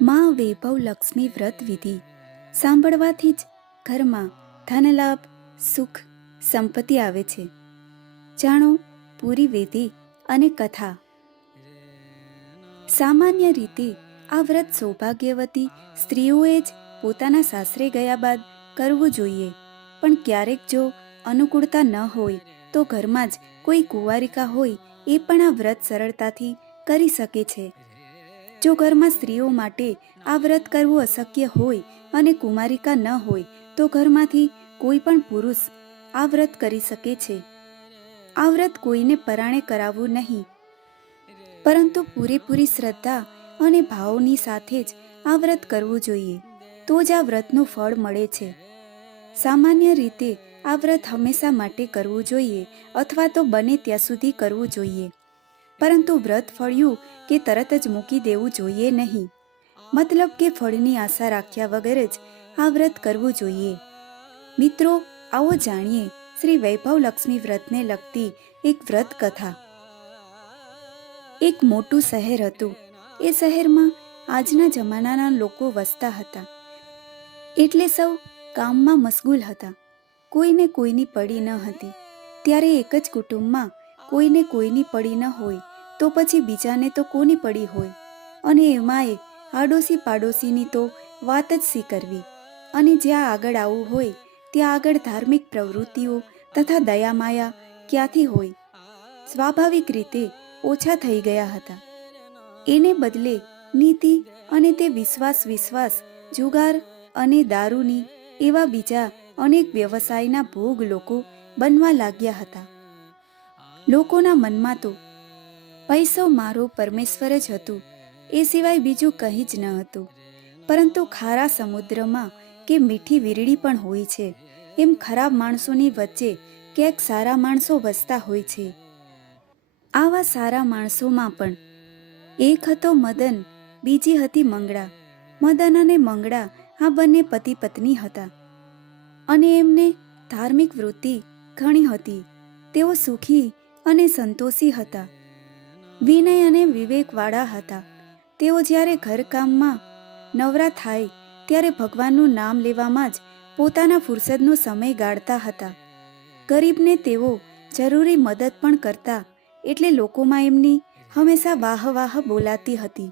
માં વૈભવ લક્ષ્મી વ્રત વિધિ સાંભળવાથી જ ઘરમાં ધનલાભ, સુખ, સંપત્તિ આવે છે. જાણો પૂરી વિધિ અને કથા. સામાન્ય રીતે આ વ્રત સૌભાગ્યવતી સ્ત્રીઓએ જ પોતાના સાસરે ગયા બાદ કરવું જોઈએ, પણ ક્યારેક જો અનુકૂળતા ન હોય તો ઘરમાં જ કોઈ કુંવારિકા હોય એ પણ આ વ્રત સરળતાથી કરી શકે છે. જો ઘરમાં સ્ત્રીઓ માટે આ વ્રત કરવું અશક્ય હોય અને કુમારિકા ન હોય તો ઘરમાંથી કોઈ પણ પુરુષ આ વ્રત કરી શકે છે. આ વ્રત કોઈને પરાણે કરાવવું નહીં, પરંતુ પૂરેપૂરી શ્રદ્ધા અને ભાવની સાથે જ આ વ્રત કરવું જોઈએ, તો જ આ વ્રતનું ફળ મળે છે. સામાન્ય રીતે આ વ્રત હંમેશા માટે કરવું જોઈએ અથવા તો બને ત્યાં સુધી કરવું જોઈએ, પરંતુ વ્રત ફળ્યું કે તરત જ મૂકી દેવું જોઈએ નહીં. મતલબ કે ફળની આશા રાખ્યા વગર જ આ વ્રત કરવું જોઈએ. મિત્રો, આવો જાણીએ શ્રી વૈભવ લક્ષ્મી વ્રતને લગતી એક વ્રત કથા. એક મોટું શહેર હતું. એ શહેરમાં આજના જમાનાના લોકો વસતા હતા, એટલે સૌ કામમાં મશગુલ હતા. કોઈને કોઈની પડી ન હતી. ત્યારે એક જ કુટુંબમાં કોઈને કોઈની પડી ન હોય તો પછી બીજાને તો કોની પડી હોય, અને એમાંય આડોશી પાડોશીની તો વાત જ શી કરવી. અને જ્યાં આગળ આવવું હોય ત્યાં આગળ ધાર્મિક પ્રવૃત્તિઓ તથા દયામાયા ક્યાંથી હોય? સ્વાભાવિક રીતે ઓછા થઈ ગયા હતા. એને બદલે નીતિ અને તે વિશ્વાસ જુગાર અને દારૂની એવા બીજા અનેક વ્યવસાયના ભોગ લોકો બનવા લાગ્યા હતા. લોકોના મનમાં તો પૈસો મારો પરમેશ્વર જ હતું, એ સિવાય બીજું કંઈ જ ન હતું. પરંતુ ખારા સમુદ્રમાં કે મીઠી વીરડી પણ હોય છે, એમ ખરાબ માણસોની વચ્ચે ક્યાંક સારા માણસો વસતા હોય છે. આવા સારા માણસોમાં પણ એક હતો મદન, બીજી હતી મંગળા. મદન અને મંગળા આ બંને પતિ પત્ની હતા, અને એમને ધાર્મિક વૃત્તિ ઘણી હતી. તેઓ સુખી અને સંતોષી હતા, વિનય અને વિવેકવાળા હતા. તેઓ જ્યારે ઘરકામમાં નવરા થાય ત્યારે ભગવાનનું નામ લેવામાં જ પોતાના ફુરસદનો સમય ગાળતા હતા. ગરીબને તેઓ જરૂરી મદદ પણ કરતા, એટલે લોકોમાં એમની હંમેશા વાહ બોલાતી હતી.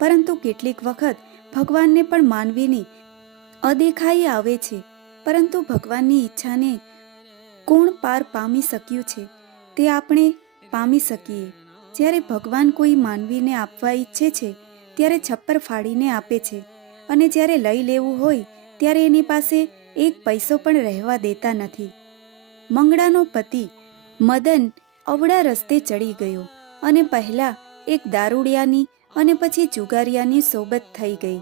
પરંતુ કેટલીક વખત ભગવાનને પણ માનવીની અદેખાઈ આવે છે, પરંતુ ભગવાનની ઈચ્છાને કોણ પાર પામી શક્યું છે તે આપણે પામી શકીએ. જ્યારે ભગવાન કોઈ માનવીને આપવા ઈચ્છે છે ત્યારે છપ્પર ફાડીને આપે છે, અને જ્યારે લઈ લેવું હોય ત્યારે એની પાસે એક પૈસો પણ રહેવા દેતા નથી. મંગળાનો પતિ મદન અવળા રસ્તે ચડી ગયો, અને પહેલા એક દારૂડિયાની અને પછી જુગારિયાની સોબત થઈ ગઈ.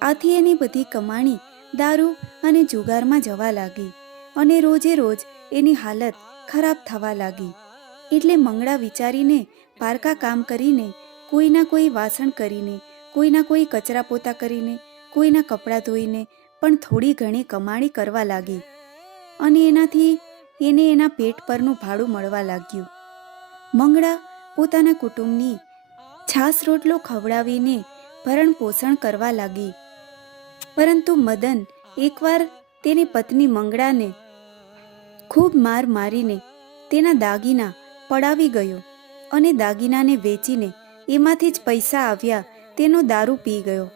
આથી એની બધી કમાણી દારૂ અને જુગારમાં જવા લાગી, અને રોજે રોજ એની હાલત ખરાબ થવા લાગી. એટલે મંગળા વિચારીને પારકા કામ કરીને, કોઈના કોઈ વાસણ કરીને, કોઈના કોઈ કચરા પોતા કરીને, કોઈના કપડાં ધોઈને પણ થોડી ઘણી કમાણી કરવા લાગી, અને એનાથી એને એના પેટ પરનું ભાડું મળવા લાગ્યું. મંગળા પોતાના કુટુંબની છાસ રોટલો ખવડાવીને ભરણ પોષણ કરવા લાગી. પરંતુ મદન એકવાર તેની પત્ની મંગળાને ખૂબ માર મારીને તેના દાગીના પડાવી ગયો, અને દાગીનાને વેચીને એમાંથી જ પૈસા આવ્યા તેનો દારૂ પી ગયો.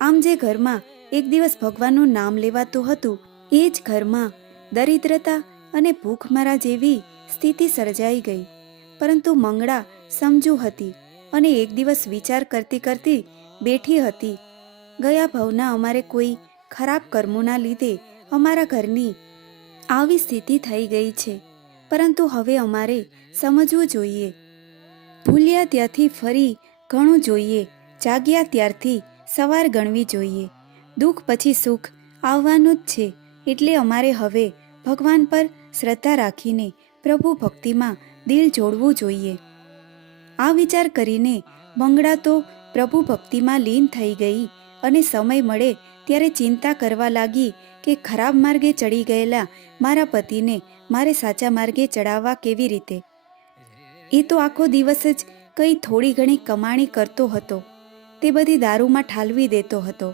આમ જે ઘરમાં એક દિવસ ભગવાનનું નામ લેવાતું હતું, એ જ ઘરમાં દરિદ્રતા અને ભૂખમરા જેવી સ્થિતિ સર્જાઈ ગઈ. પરંતુ મંગળા સમજુ હતી, અને એક દિવસ વિચાર કરતી બેઠી હતી, ગયા ભવના અમારે કોઈ ખરાબ કર્મોના લીધે અમારા ઘરની આવી સ્થિતિ થઈ ગઈ છે, પરંતુ હવે અમારે સમજવું જોઈએ. ભૂલ્યા ત્યાંથી ફરી ઘણું જોઈએ, જાગ્યા ત્યારથી સવાર ગણવી જોઈએ. દુઃખ પછી સુખ આવવાનું જ છે, એટલે અમારે હવે ભગવાન પર શ્રદ્ધા રાખીને પ્રભુ ભક્તિમાં દિલ જોડવું જોઈએ. આ વિચાર કરીને મંગળા તો પ્રભુ ભક્તિમાં લીન થઈ ગઈ, અને સમય મળે ત્યારે ચિંતા કરવા લાગી કે ખરાબ માર્ગે ચડી ગયેલા મારા પતિને મારે સાચા માર્ગે ચડાવવા કેવી રીતે. એ તો આખો દિવસ જ કંઈ થોડી ઘણી કમાણી કરતો હતો તે બધી દારૂમાં ઠાલવી દેતો હતો.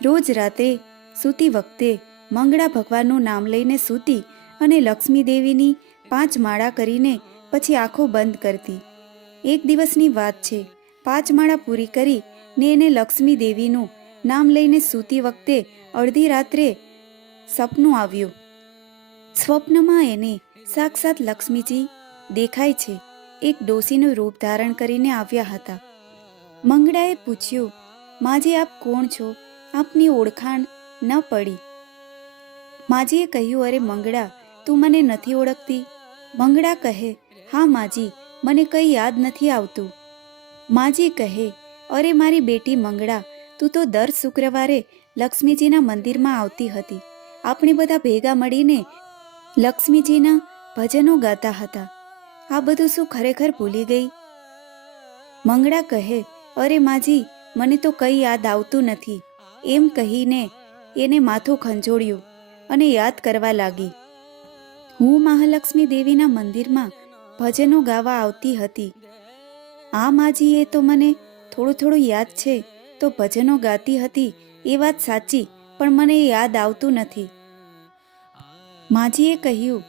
રોજ રાતે સૂતી વખતે મંગળા ભગવાનનું નામ લઈને સૂતી અને લક્ષ્મી દેવીની 5 માળા કરીને પછી આંખો બંધ કરતી. એક દિવસની વાત છે, 5 માળા પૂરી કરી ને એને લક્ષ્મી દેવીનું નામ લઈને સૂતી વખતે અડધી રાત્રે સપનું આવ્યું. સ્વપ્નમાં એને સાક્ષાત લક્ષ્મીજી દેખાય છે. એક ડોસીનું રૂપ ધારણ કરીને આવ્યા હતા. મંગળાએ પૂછ્યું, માજી આપ કોણ છો? આપની ઓળખાણ ન પડી. માજીએ કહ્યું, અરે મંગળા, તું મને નથી ઓળખતી? મંગળા કહે, હા માજી, મને કંઈ યાદ નથી આવતું. માજી કહે, અરે મારી બેટી મંગળા, તું તો દર શુક્રવારે લક્ષ્મીજીના મંદિરમાં આવતી હતી. આપણે બધા ભેગા મળીને લક્ષ્મીજીના ભજનો ગાતા હતા. આ બધું શું ખરેખર ભૂલી ગઈ? મંગળા કહે, અરે માજી, મને તો કંઈ યાદ આવતું નથી. એમ કહીને એને માથું ખંજોળ્યું અને યાદ કરવા લાગી. હું મહાલક્ષ્મી દેવીના મંદિરમાં ભજનો ગાવા આવતી હતી. આ માજીએ તો મને થોડું થોડું યાદ છે, તો ભજનો ગાતી હતી એ વાત સાચી, પણ મને યાદ આવતું નથી. માજીએ કહ્યું,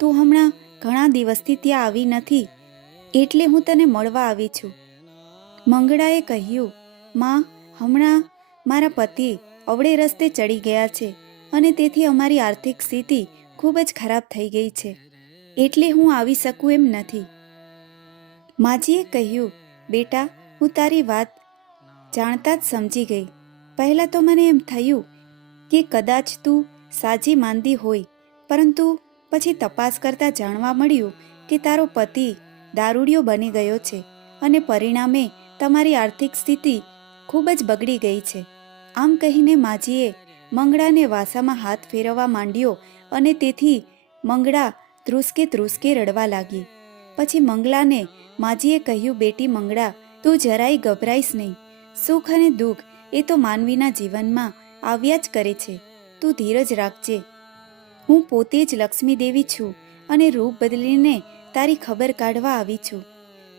તું હમણાં ઘણા દિવસથી ત્યાં આવી નથી, એટલે હું તને મળવા આવી છું. મંગળાએ કહ્યું, માં, હમણાં મારા પતિ અવળે રસ્તે ચડી ગયા છે અને તેથી અમારી આર્થિક સ્થિતિ ખૂબ જ ખરાબ થઈ ગઈ છે, એટલે હું આવી શકું એમ નથી. માજીએ કહ્યું, બેટા, હું તારી વાત જાણતા જ સમજી ગઈ. પહેલાં તો મને એમ થયું કે કદાચ તું સાજી માંદી હોય, પરંતુ પછી તપાસ કરતાં જાણવા મળ્યું કે તારો પતિ દારૂડિયો બની ગયો છે અને પરિણામે તમારી આર્થિક સ્થિતિ ખૂબ જ બગડી ગઈ છે. આમ કહીને માજીએ મંગળાને વાસામાં હાથ ફેરવવા માંડ્યો અને તેથી મંગળા ધ્રુસકે ધ્રુસકે રડવા લાગી. પછી મંગળાને માજીએ કહ્યું, બેટી મંગળા, તું જરાય ગભરાઈશ નહીં. સુખ અને દુઃખ એ તો માનવીના જીવનમાં આવ્યા જ કરે છે. તું ધીરજ રાખજે. હું પોતે જ લક્ષ્મી દેવી છું અને રૂપ બદલીને તારી ખબર કાઢવા આવી છું.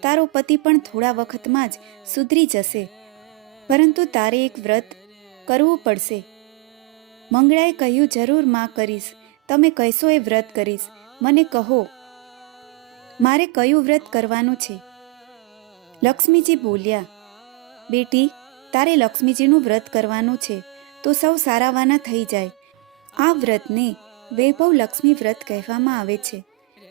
તારો પતિ પણ થોડા વખતમાં જ સુધરી જશે, પરંતુ તારે એક વ્રત કરવું પડશે. મંગળાએ કહ્યું, જરૂર માં, કરીશ. તમે કહેશો એ વ્રત કરીશ. મને કહો, મારે કયું વ્રત કરવાનું છે? લક્ષ્મીજી બોલ્યા, બેટી, તારે લક્ષ્મીજીનું વ્રત કરવાનું છે તો સૌ સારાવાના થઈ જાય. આ વ્રતને વૈભવ લક્ષ્મી વ્રત કહેવામાં આવે છે.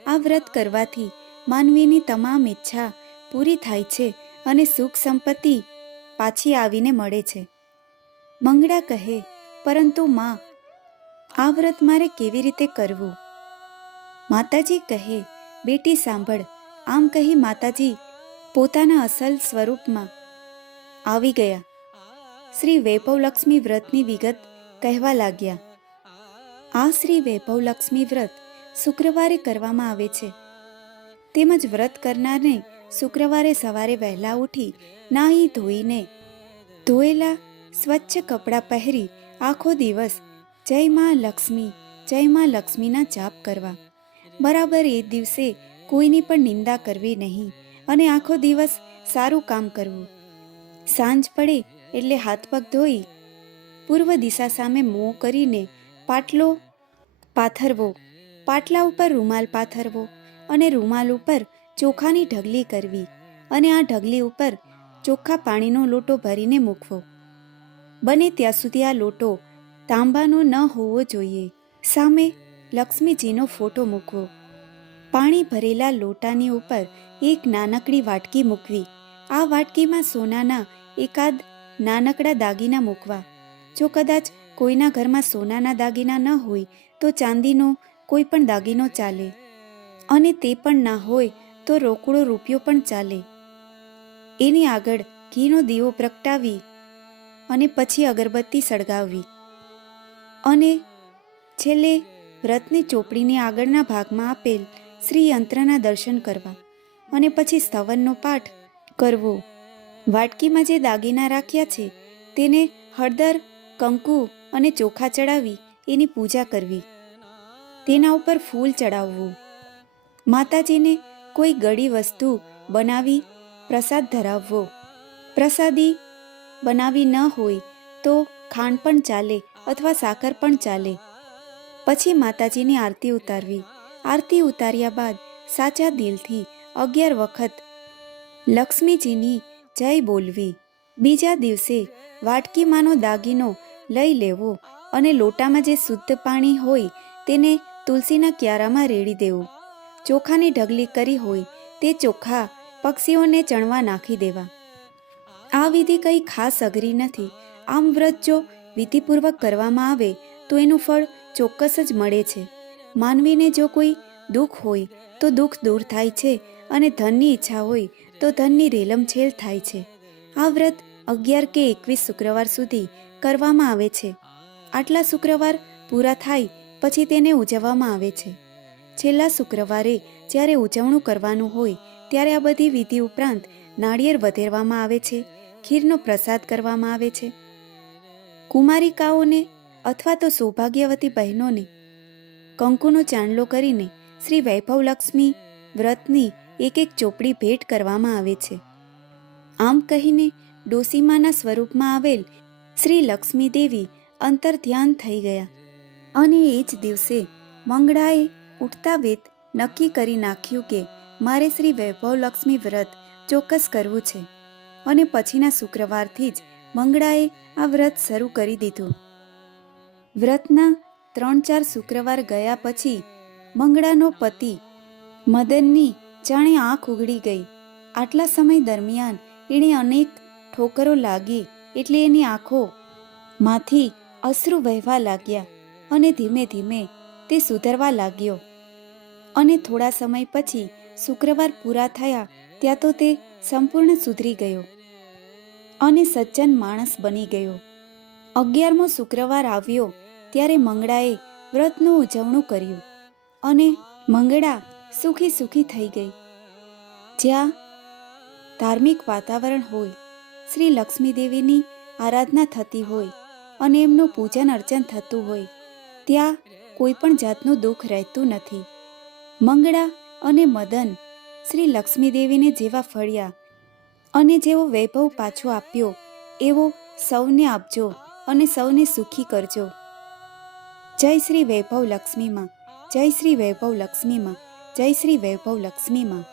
આ વ્રત કરવાથી માનવીની તમામ ઈચ્છા પૂરી થાય છે અને સુખ સંપત્તિ પાછી આવીને મળે છે. મંગળા કહે, પરંતુ માં, આ વ્રત મારે કેવી રીતે કરવું? માતાજી કહે, બેટી સાંભળ. આમ કહી માતાજી પોતાના અસલ સ્વરૂપમાં આવી ગયા. શ્રી વૈભવલક્ષ્મી વ્રતની વિગત કહેવા લાગ્યા. આ શ્રી વૈભવલક્ષ્મી વ્રત શુક્રવારે કરવામાં આવે છે. તેમજ વ્રત કરનારને શુક્રવારે સવારે વહેલા ઉઠી નાહી ધોઈને ધોયેલા સ્વચ્છ કપડાં પહેરી આખો દિવસ જય માં લક્ષ્મી, જય માં લક્ષ્મીના જાપ કરવા. બરાબર એ દિવસે કોઈની પણ નિંદા કરવી નહીં અને આખો દિવસ સારું કામ કરવું. સાંજ પડે એટલે હાથ પગ ધોઈ પૂર્વ દિશા સામે મોં કરીને પાટલો પાથરવો, પાટલા ઉપર રૂમાલ પાથરવો અને રૂમાલ ઉપર ચોખાની ઢગલી કરવી અને આ ઢગલી ઉપર ચોખ્ખા પાણીનો લોટો ભરીને મૂકવો. બને ત્યાં સુધી આ લોટો તાંબાનો ન હોવો જોઈએ. સામે લક્ષ્મીજીનો ફોટો મૂકવો. પાણી ભરેલા લોટાની ઉપર એક નાનકડી વાટકી મૂકવી. આ વાટકીમાં સોનાના એકાદ નાનકડા દાગીના મૂકવા. જો કદાચ કોઈના ઘરમાં સોનાના દાગીના ન હોય તો ચાંદીનો કોઈ પણ દાગીનો ચાલે, અને તે પણ ના હોય તો રોકડો રૂપિયો પણ ચાલે. એની આગળ ઘીનો દીવો પ્રગટાવી અને પછી અગરબત્તી સળગાવવી અને છેલ્લે વ્રતની ચોપડીની આગળના ભાગમાં આપેલ શ્રી યંત્રના દર્શન કરવા અને પછી સ્તવનનો પાઠ કરવો. વાટકીમાં જે દાગીના રાખ્યા છે તેને હળદર, કંકુ અને ચોખા ચડાવી એની પૂજા કરવી. તેના ઉપર ફૂલ ચડાવવું. માતાજીને કોઈ ગળી વસ્તુ બનાવી પ્રસાદ ધરાવવો. પ્રસાદી બનાવી ન હોય તો ખાંડ પણ ચાલે અથવા સાકર પણ ચાલે. પછી માતાજીની આરતી ઉતારવી. આરતી ઉતાર્યા બાદ સાચા દિલથી 11 વખત લક્ષ્મીજીની જય બોલવી. બીજા દિવસે વાટકીમાંનો દાગીનો લઈ લેવો અને લોટામાં જે શુદ્ધ પાણી હોય તેને તુલસીના ક્યારામાં રેડી દેવું. ચોખાની ઢગલી કરી હોય તે ચોખા પક્ષીઓને ચણવા નાખી દેવા. આ વિધિ કંઈ ખાસ અઘરી નથી. આમ વ્રત જો વિધિપૂર્વક કરવામાં આવે તો એનું ફળ ચોક્કસ જ મળે છે. માનવીને જો કોઈ દુઃખ હોય તો દુઃખ દૂર થાય છે અને ધનની ઈચ્છા હોય તો ધનની રેલમછેલ થાય છે. આ વ્રત 11 કે 21 શુક્રવાર સુધી કરવામાં આવે છે. આટલા શુક્રવાર પૂરા થાય પછી તેને ઉજવવામાં આવે છે. છેલ્લા શુક્રવારે જ્યારે ઉજવણું કરવાનું હોય ત્યારે આ બધી વિધિ ઉપરાંત નાળિયેર વધેરવામાં આવે છે, ખીરનો પ્રસાદ કરવામાં આવે છે. કુમારિકાઓને અથવા તો સૌભાગ્યવતી બહેનોને કંકુનો ચાંદલો કરીને શ્રી વૈભવલક્ષ્મી વ્રતની એક ચોપડી ભેટ કરવામાં આવે છે. આમ કહીને ડોસીમાના સ્વરૂપમાં આવેલ શ્રી લક્ષ્મી દેવી અંતર ધ્યાન થઈ ગયા અને એ જ દિવસે મંગળાએ ઉઠતા વેત નક્કી કરી નાખ્યું કે મારે શ્રી વૈભવલક્ષ્મી વ્રત ચોક્કસ કરવું છે અને પછીના શુક્રવારથી જ મંગળાએ આ વ્રત શરૂ કરી દીધું. વ્રતના 3-4 શુક્રવાર ગયા પછી મંગળાનો પતિ મદનની જાણે આંખ ઉઘડી ગઈ. આટલા સમય દરમિયાન એણે અનેક ઠોકરો લાગી એટલે એની આંખોમાંથી અશ્રુ વહેવા લાગ્યા અને ધીમે ધીમે તે સુધરવા લાગ્યો અને થોડા સમય પછી શુક્રવાર પૂરા થયા ત્યાં તો તે સંપૂર્ણ સુધરી ગયો અને સજ્જન માણસ બની ગયો. 11મો શુક્રવાર આવ્યો ત્યારે મંગળાએ વ્રતનું ઉજવણું કર્યું અને મંગળા સુખી સુખી થઈ ગઈ. જ્યાં ધાર્મિક વાતાવરણ હોય, શ્રી લક્ષ્મી દેવીની આરાધના થતી હોય અને એમનું પૂજન અર્ચન થતું હોય ત્યાં કોઈ પણ જાતનું દુઃખ રહેતું નથી. મંગળા અને મદન શ્રી લક્ષ્મી દેવીને જેવા ફળ્યા અને જેવો વૈભવ પાછો આપ્યો એવો સૌને આપજો અને સૌને સુખી કરજો. જય શ્રી વૈભવ લક્ષ્મીમાં, જય શ્રી વૈભવ લક્ષ્મીમાં, જય શ્રી વૈભવ લક્ષ્મીમાં.